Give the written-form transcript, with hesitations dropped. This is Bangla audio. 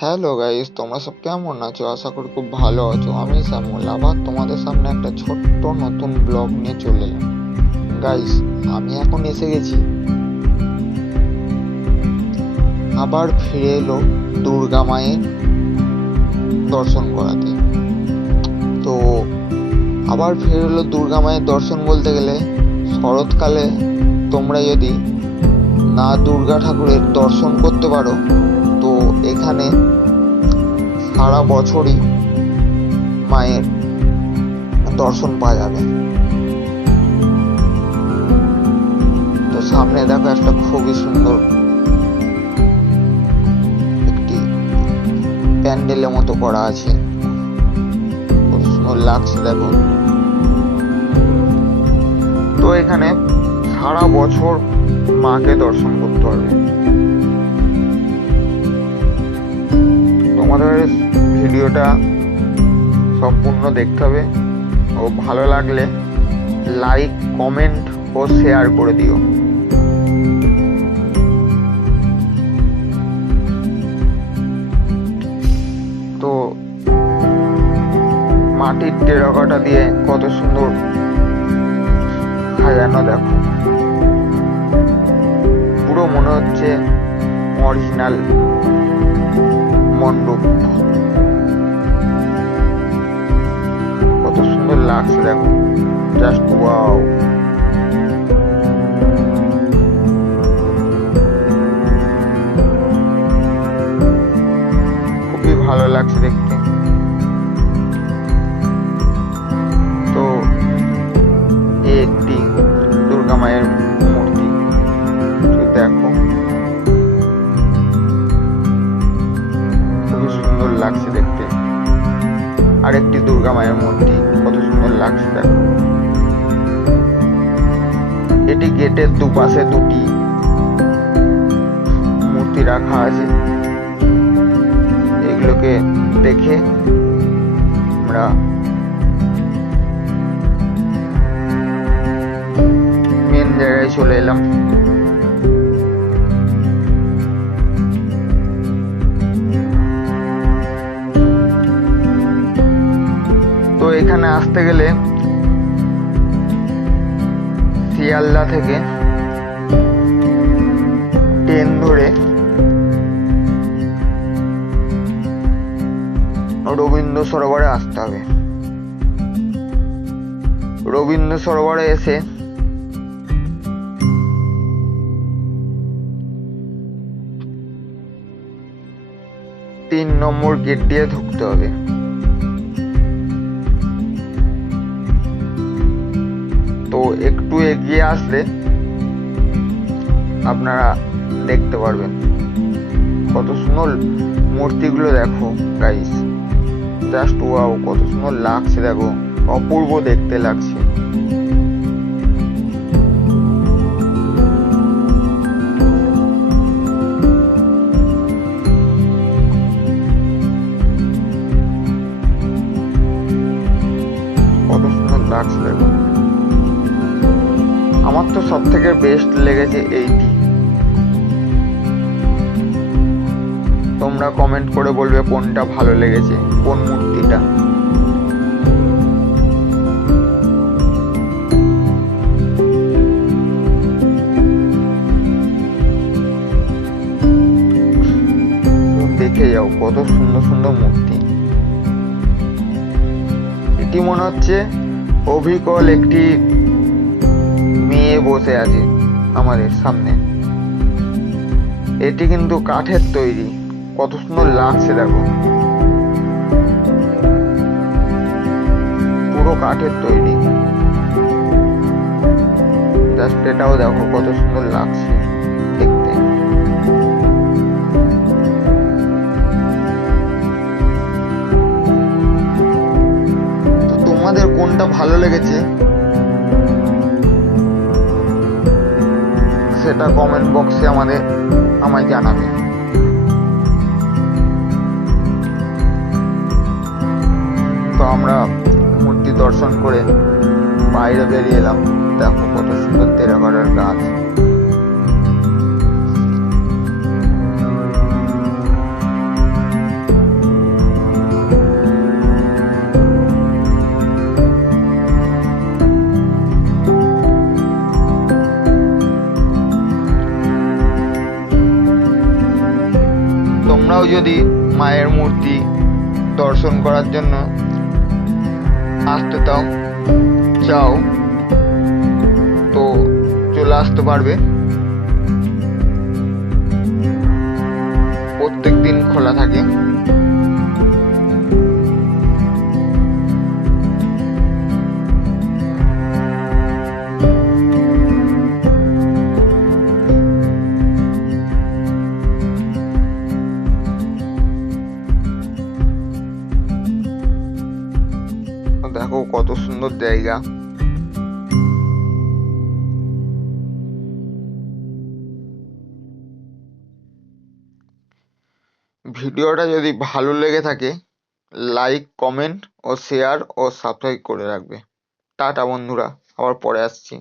হ্যালো গাইস, তোমরা সব কেমন আছো? আশা করি খুব ভালো আছো। আমি শ্যামল আবার তোমাদের সামনে একটা ছোট্ট নতুন ব্লগ নিয়ে চলে এলাম। গাইস, আমি এখন এসে গেছি, আবার ফিরে এলো দুর্গা মায়ের দর্শন করাতে। তো আবার ফিরে এলো দুর্গা মায়ের দর্শন বলতে গেলে শরৎকালে তোমরা যদি না দুর্গা ঠাকুরের দর্শন করতে পারো, তো এখানে সারা বছরই মায়ের দর্শন পাওয়া যাবে। তো সামনে দেখো একটা খুবই সুন্দর একটি প্যান্ডেলের মতো করা আছে, খুব সুন্দর লাগছে দেখো। তো এখানে সারা বছর মাকে দর্শন করতে পারবে। তোমাদের ভিডিওটা সম্পূর্ণ দেখতে হবে ও ভালো লাগলে লাইক, কমেন্ট ও শেয়ার করে দিও। তো মাটির টেরাকোটা দিয়ে কত সুন্দর সাজানো দেখো, পুরো মনে হচ্ছে অরিজিনাল মণ্ডপ। কত সুন্দর লাগছে দেখো, জাস্ট ওয়াও। খুবই ভালো লাগছে দেখতে। তো একটি দুর্গা মায়ের মূর্তি, দেখো খুবই সুন্দর লাগছে দেখতে। আরেকটি দুর্গা মায়ের মূর্তি কত সুন্দর লাগছে দেখো। এটি গেটের দুপাশে দুটি মূর্তি রাখা আছে। এগুলোকে দেখে আমরা মেন জায়গায় চলে এলাম। তো এখানে আসতে গেলে শিয়ালদা থেকে ট্রেন ধরে রবীন্দ্র সরোবরে আসতে হবে। রবীন্দ্র সরোবরে এসে 3 নম্বর গেট দিয়ে ঢুকতে হবে। তো একটু এগিয়ে আসলে আপনারা দেখতে পারবেন কত সুন্দর মূর্তিগুলো দেখো গাইস, জাস্ট ওয়াও, কত সুন্দর লাগছে দেখো, অপূর্ব দেখতে লাগছে। কত সুন্দর লাগছে দেখো। আমার তো সব থেকে বেস্ট লেগেছে এইটি। তোমরা কমেন্ট করে বলবে কোনটা ভালো লেগেছে, কোন মূর্তিটা। দেখে যাও কত সুন্দর সুন্দর মূর্তি। এটি মনে হচ্ছে অবিকল একটি মেয়ে বসে আছে আমাদের সামনে। এটি কিন্তু কাঠের তৈরি, কত সুন্দর লাগছে দেখো, পুরো কাঠের তৈরি। জাস্ট এটাও দেখো কত সুন্দর লাগছে দেখতে। তো তোমাদের কোনটা ভালো লেগেছে সেটা কমেন্ট বক্সে আমায় জানাবে। তো আমরা মূর্তি দর্শন করে বাইরে বেরিয়ে এলাম। দেখো কত সুন্দর টেরাকোটার গাছ। তোমরাও যদি মায়ের মূর্তি দর্শন করার জন্য আসতে চাও তো চলে আসতে পারবে। প্রত্যেক দিন খোলা থাকে। দেখো কত সুন্দর জায়গা। ভিডিওটা যদি ভালো লেগে থাকে লাইক, কমেন্ট ও শেয়ার ও সাবস্ক্রাইব করে রাখবে। টাটা বন্ধুরা, আবার পরে আসছি।